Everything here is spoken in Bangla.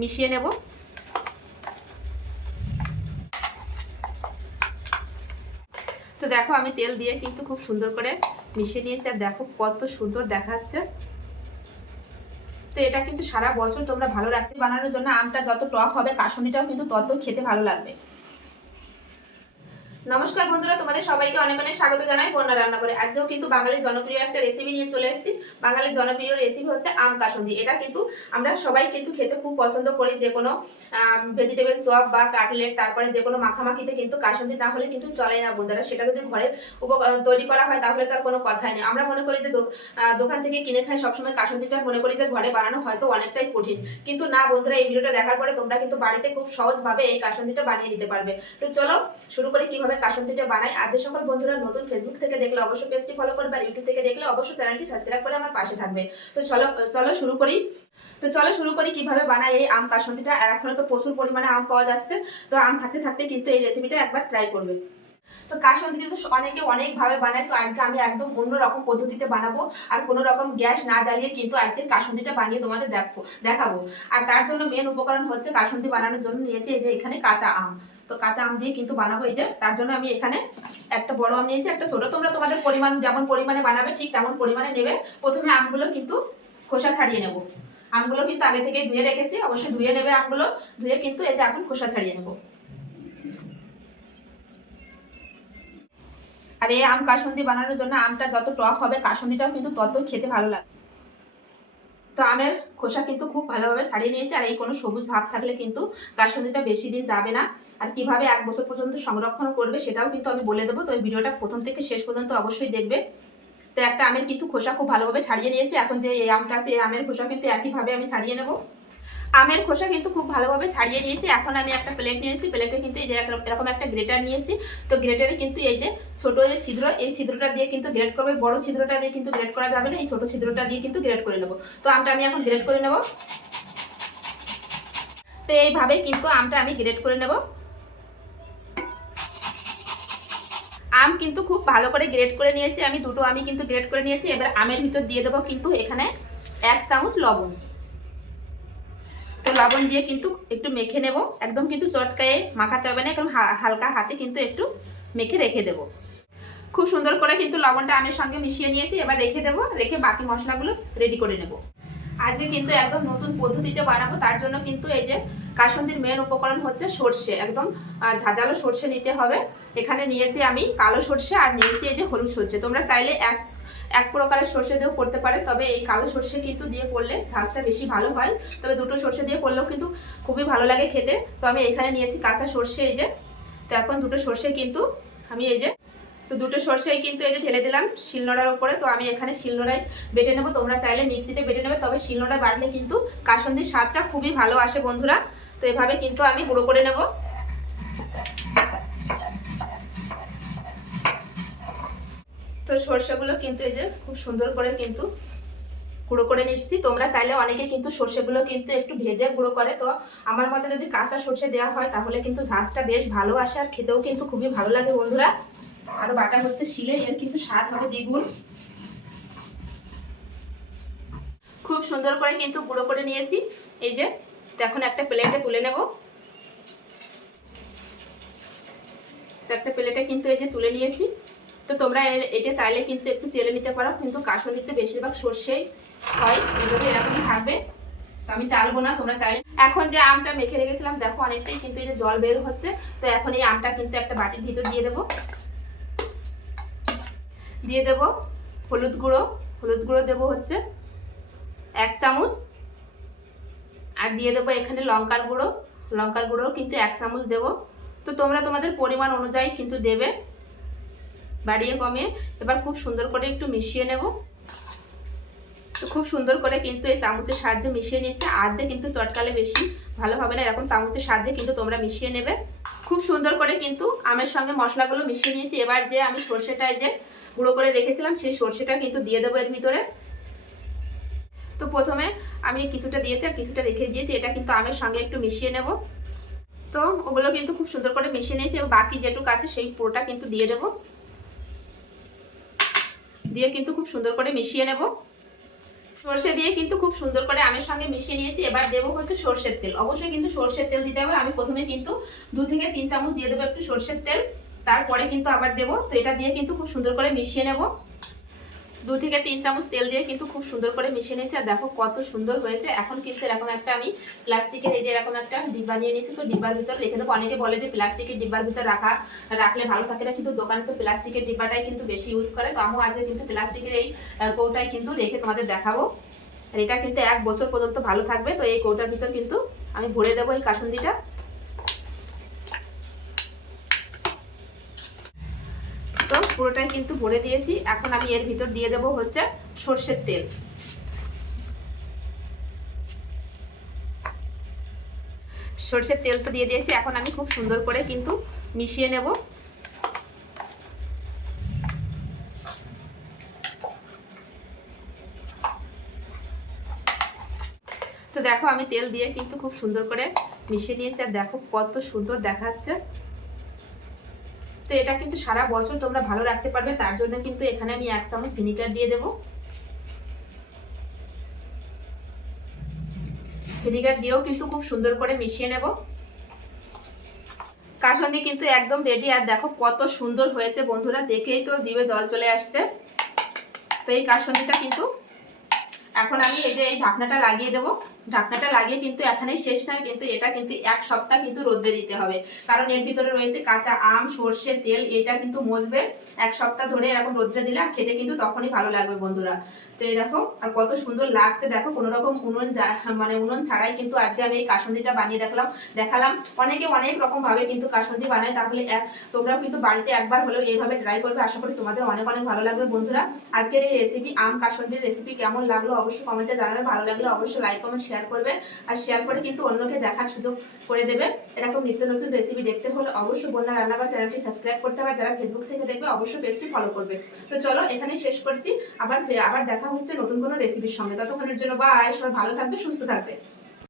মিশিয়ে নেব। তো দেখো, আমি তেল দিয়ে কিন্তু খুব সুন্দর করে মিশিয়ে নিয়েছি, আর দেখো কত সুন্দর দেখাচ্ছে। তো এটা কিন্তু সারা বছর তোমরা ভালো রাখতে বানানোর জন্য, আমটা যত টক হবে কাসুন্দিটাও কিন্তু তত খেতে ভালো লাগবে। নমস্কার বন্ধুরা, তোমাদের সবাইকে অনেক অনেক স্বাগত জানাই বন্যা রান্না করে। আজকেও কিন্তু বাঙালির জনপ্রিয় একটা রেসিপি নিয়ে চলে এসেছি। বাঙালির জনপ্রিয় রেসিপি হচ্ছে আম কাসুন্দি। এটা কিন্তু আমরা সবাই কিন্তু খেতে খুব পছন্দ করি, যে কোনো ভেজিটেবল চপ বা কাটলেট, তারপরে যে কোনো মাখামাখিতে কিন্তু কাসুন্দি না হলে কিন্তু চলে না বন্ধুরা। সেটা যদি ঘরে উপ- তৈরি করা হয় তাহলে তার কোনো কথাই নেই। আমরা মনে করি যে দোকান থেকে কিনে খাই সবসময় কাসুন্দিটা, মনে করি যে ঘরে বানানো হয়তো অনেকটাই কঠিন। কিন্তু না বন্ধুরা, এই ভিডিওটা দেখার পরে তোমরা কিন্তু বাড়িতে খুব সহজভাবে এই কাসুন্দিটা বানিয়ে নিতে পারবে। তো চলো, শুরু করে কীভাবে কাসুন্দিটা বানাই। আর যে সকল বন্ধুরা নতুন ফেসবুক থেকে দেখলে অবশ্যই পেজটি ফলো করবে আর ইউটিউব থেকে দেখলে অবশ্যই চ্যানেলটি সাবস্ক্রাইব করে আমার পাশে থাকবে। তো চলো চলো শুরু করি। তো চলো শুরু করি কীভাবে বানাই এই আম কাসুন্দিটা আর এখনও তো প্রচুর পরিমাণে আম পাওয়া যাচ্ছে। তো আম থাকতে থাকতে কিন্তু এই রেসিপিটা একবার ট্রাই করবে। তো কাসুন্দি তো অনেকে অনেকভাবে বানায়। তো আজকে আমি একদম অন্য রকম পদ্ধতিতে বানাবো। আর কোনো রকম গ্যাস না জ্বালিয়ে কিন্তু আজকে কাসুন্দিটা বানিয়ে তোমাদের দেখব, দেখাবো। আর তার জন্য মেন উপকরণ হচ্ছে কাসুন্দি বানানোর জন্য নিয়েছি এই যে এখানে কাঁচা আম। তো কাঁচা আম দিয়ে কিন্তু বানাবো এই যে তার জন্য আমি এখানে একটা বড় আম নিয়েছি, একটা ছোট। তোমরা তোমাদের পরিমাণ, যেমন পরিমাণে বানাবে ঠিক তেমন পরিমাণে নেবে। প্রথমে আমগুলো কিন্তু খোসা ছাড়িয়ে নেব। আমগুলো কিন্তু আগে থেকে ধুয়ে রেখেছি, অবশ্যই ধুয়ে নেবে আমগুলো। ধুয়ে কিন্তু এই যে এখন খোসা ছাড়িয়ে নেব। আর এই আম কাসুন্দি বানানোর জন্য আমটা যত টক হবে, কাসুন্দিটাও কিন্তু তত খেতে ভালো লাগে। তো আমের খোসা কিন্তু খুব ভালোভাবে সারিয়ে নিয়েছে, আর এই কোনো সবুজ ভাব থাকলে কিন্তু তার সঙ্গেটা বেশি দিন যাবে না। আর কীভাবে এক বছর পর্যন্ত সংরক্ষণ করবে সেটাও কিন্তু আমি বলে দেবো। তো এই ভিডিওটা প্রথম থেকে শেষ পর্যন্ত অবশ্যই দেখবে। তো একটা আমের কিন্তু খোসা খুব ভালোভাবে সারিয়ে নিয়েছি। এখন যে এই আমটা আছে, এই আমের খোসা কিন্তু একইভাবে আমি সারিয়ে নেব। আমের খোসা কিন্তু খুব ভালোভাবে ছাড়িয়ে নিয়েছি। এখন আমি একটা প্লেট নিয়েছি। প্লেটে কিন্তু এই যে এরকম- একটা গ্রেটার নিয়েছি। তো গ্রেটারে কিন্তু এই যে ছোট যে ছিদ্র, এই ছিদ্রটা দিয়ে কিন্তু গ্রেট করবে। বড় ছিদ্রটা দিয়ে কিন্তু গ্রেট করা যাবে না। এই ছোট ছিদ্রটা দিয়ে কিন্তু গ্রেট করে নেব। তো আমটা আমি এখন গ্রেট করে নেব। তো এইভাবে কিন্তু আমটা আমি গ্রেট করে নেব। আম কিন্তু খুব ভালো করে গ্রেট করে নিয়েছি। আমি দুটো আমি কিন্তু গ্রেট করে নিয়েছি। এবার আমের ভিতর দিয়ে দেবো কিন্তু এখানে এক চামচ লবণ। লবণ দিয়ে কিন্তু একটু মেখে নেব। একদম কিন্তু চটকায়ে মাখাতে হবে না একদম হালকা হাতে কিন্তু একটু মেখে রেখে দেব। খুব সুন্দর করে কিন্তু লবণটা আমের সঙ্গে মিশিয়ে নিয়েছি, এবার রেখে দেবো, রেখে বাকি মশলাগুলো রেডি করে নেব। আজকে কিন্তু একদম নতুন পদ্ধতিতে বানাবো, তার জন্য কিন্তু এই যে কাসন্দির মেন উপকরণ হচ্ছে সর্ষে। একদম ঝাঁঝালো সর্ষে নিতে হবে। এখানে নিয়েছি আমি কালো সর্ষে আর নিয়েছি এই যে হলুদ সর্ষে। তোমরা চাইলে এক এক প্রকারের সর্ষে দিয়েও করতে পারে, তবে এই কালো সর্ষে কিন্তু দিয়ে করলে ঝাঁজটা বেশি ভালো হয়। তবে দুটো সর্ষে দিয়ে করলেও কিন্তু খুবই ভালো লাগে খেতে। তো আমি এখানে নিয়েছি কাঁচা সর্ষে এই যে। তো এখন দুটো সর্ষে কিন্তু আমি এই যে, তো দুটো সর্ষেই কিন্তু এই যে ঢেলে দিলাম শিলনোড়ার উপরে তো আমি এখানে শিলনোড়ায় বেটে নেব। তোমরা চাইলে মিক্সিতে বেটে নেবে, তবে শিলনোড়া বাটলে কিন্তু কাসন্দির স্বাদটা খুবই ভালো আসে বন্ধুরা। তো এভাবে কিন্তু আমি গুঁড়ো করে নেব। সর্ষেগুলো কিন্তু এই যে খুব সুন্দর করে কিন্তু গুঁড়ো করে নিচ্ছি। তোমরা চাইলে অনেকে কিন্তু সর্ষেগুলো কিন্তু একটু ভেজে গুঁড়ো করে। তো আমার মতে যদি কাঁচা সর্ষে দেওয়া হয়, তাহলে কিন্তু ঝাঁজটা বেশ ভালো আসে আর খেতেও কিন্তু খুবই ভালো লাগে বন্ধুরা। আরও বাটা হচ্ছে শিলে, এর কিন্তু স্বাদ হবে দ্বিগুণ। খুব সুন্দর করে কিন্তু গুঁড়ো করে নিয়েছি। এই যে এখন একটা প্লেটে তুলে নেব। একটা প্লেটে কিন্তু এই যে তুলে নিয়েছি। তো তোমরা এটা চাইলে কিন্তু একটু চেলে নিতে পারো, কিন্তু কাসুন্দিতে বেশিরভাগ সর্ষেই হয়, এই জন্য এরকমই থাকবে। তো আমি চালবো না, তোমরা চাইলে এখন যে আমটা মেখে রেখেছিলাম, দেখো অনেকটাই কিন্তু এই যে জল বের হচ্ছে, তো এখন এই আমটা কিন্তু একটা বাটির ভিতর দিয়ে দেবো। দিয়ে দেব হলুদ গুঁড়ো হলুদ গুঁড়ো দেবো হচ্ছে এক চামচ। আর দিয়ে দেবো এখানে লঙ্কার গুঁড়ো লঙ্কার গুঁড়ো কিন্তু এক চামচ দেবো। তো তোমরা তোমাদের পরিমাণ অনুযায়ী কিন্তু দেবে। বাড়িয়ে কমিয়ে এবার খুব সুন্দর করে একটু মিশিয়ে নেব। তো খুব সুন্দর করে কিন্তু এই চামচের সাহায্যে মিশিয়ে নিচ্ছে আর্ধে কিন্তু চটকালে বেশি ভালো হবে না, এরকম চামচের সাহায্যে কিন্তু তোমরা মিশিয়ে নেবে। খুব সুন্দর করে কিন্তু আমের সঙ্গে মশলাগুলো মিশিয়ে নিয়েছি। এবার যে আমি সর্ষেটায় যে গুঁড়ো করে রেখেছিলাম, সেই সর্ষেটা কিন্তু দিয়ে দেবো এর ভিতরে। তো প্রথমে আমি কিছুটা দিয়েছি আর কিছুটা রেখে দিয়েছি। এটা কিন্তু আমের সঙ্গে একটু মিশিয়ে নেব। তো ওগুলো কিন্তু খুব সুন্দর করে মিশিয়ে নিয়েছি। এবং বাকি যেটুকু আছে সেই পুরোটা কিন্তু দিয়ে দেবো। দিয়ে কিন্তু খুব সুন্দর করে মিশিয়ে নেব। সর্ষে দিয়ে কিন্তু খুব সুন্দর করে আমের সঙ্গে মিশিয়ে নিয়েছি। এবার দেবো হচ্ছে সর্ষের তেল। অবশ্যই কিন্তু সর্ষের তেল দিতে হবে। আমি প্রথমে কিন্তু দু থেকে তিন চামচ দিয়ে দেবো একটু সর্ষের তেল। তারপরে কিন্তু আবার দেবো। তো এটা দিয়ে কিন্তু খুব সুন্দর করে মিশিয়ে নেব। দু থেকে তিন চামচ তেল দিয়ে কিন্তু খুব সুন্দর করে মিশিয়ে নিয়েছি। আর দেখো কত সুন্দর হয়েছে। এখন কিন্তু এরকম একটা আমি প্লাস্টিকের এই যে এরকম একটা ডিব্বা নিয়ে নিয়েছি। তো ডিব্বার ভিতর রেখে দেবো। অনেকে বলে যে প্লাস্টিকের ডিব্বার ভিতর রাখা, রাখলে ভালো থাকে না। কিন্তু দোকানে তো প্লাস্টিকের ডিব্বাটাই কিন্তু বেশি ইউজ করে। তো আমিও আজকে কিন্তু প্লাস্টিকের এই কৌটায় কিন্তু রেখে তোমাদের দেখাবো। এটা কিন্তু এক বছর পর্যন্ত ভালো থাকবে। তো এই কৌটার ভিতর কিন্তু আমি ভরে দেবো এই কাসুন্দিটা তো পুরোটাই কিন্তু ভরে দিয়েছি। এখন আমি এর ভিতর দিয়ে দেবো হচ্ছে সর্ষের তেল। সর্ষের তেল তো দিয়ে দিয়েছি, এখন আমি খুব সুন্দর করে কিন্তু মিশিয়ে নেব। তো দেখো, আমি তেল দিয়ে কিন্তু খুব সুন্দর করে মিশিয়ে নিয়েছি, আর দেখো কত সুন্দর দেখাচ্ছে। তো এটা কিন্তু সারা বছর তোমরা ভালো রাখতে পারবে, তার জন্য কিন্তু এখানে আমি এক চামচ ভিনিগার দিয়ে দেবো। ভিনিগার দিয়েও কিন্তু খুব সুন্দর করে মিশিয়ে নেব। কাসন্দি কিন্তু একদম রেডি আর দেখো কত সুন্দর হয়েছে বন্ধুরা, দেখেই তো দিবে জল চলে আসছে। তো এই কাসন্দিটা কিন্তু এখন আমি এই যে এই ঢাকনাটা লাগিয়ে দেবো। ঢাকনাটা লাগিয়ে কিন্তু এখানেই শেষ নয়, কিন্তু এটা কিন্তু এক সপ্তাহ কিন্তু রোদ্রে দিতে হবে। কারণ এর ভিতরে রয়েছে কাঁচা আম, সর্ষে, তেল, এটা কিন্তু মজবে এক সপ্তাহ ধরে এরকম রোদ্রে দিলে খেতে কিন্তু তখনই ভালো লাগবে বন্ধুরা। তো এই দেখো, আর কত সুন্দর লাগছে, দেখো, কোনো রকম উনুন মানে উনুন ছাড়াই কিন্তু আজকে আমি এই কাসন্দিটা বানিয়ে দেখলাম, দেখালাম। অনেকে অনেক রকম ভাবে কিন্তু কাসন্দি বানায়, তাহলে তোমরাও কিন্তু বাড়িতে একবার হলেও এইভাবে ট্রাই করবে, আশা করি তোমাদের অনেক অনেক ভালো লাগবে বন্ধুরা। আজকের এই রেসিপি আম কাসন্দির রেসিপি কেমন লাগল অবশ্যই কমেন্টে জানাবে, ভালো লাগলে অবশ্যই লাইক কমেন্ট শেয়ার করবে। আর শেয়ার করে কিন্তু অন্যকে দেখার সুযোগ করে দেবে। এরকম নিত্য নতুন রেসিপি দেখতে হলে অবশ্যই বন্যা রান্নাবার চ্যানেলটি সাবস্ক্রাইব করতে হবে। যারা ফেসবুক থেকে দেখবে, অবশ্যই পেজটি ফলো করবে। তো চলো এখানে শেষ করছি। আবার আবার দেখা হচ্ছে নতুন কোনো রেসিপির সঙ্গে। ততক্ষণের জন্য বাই সবাই ভালো থাকবে, সুস্থ থাকবে।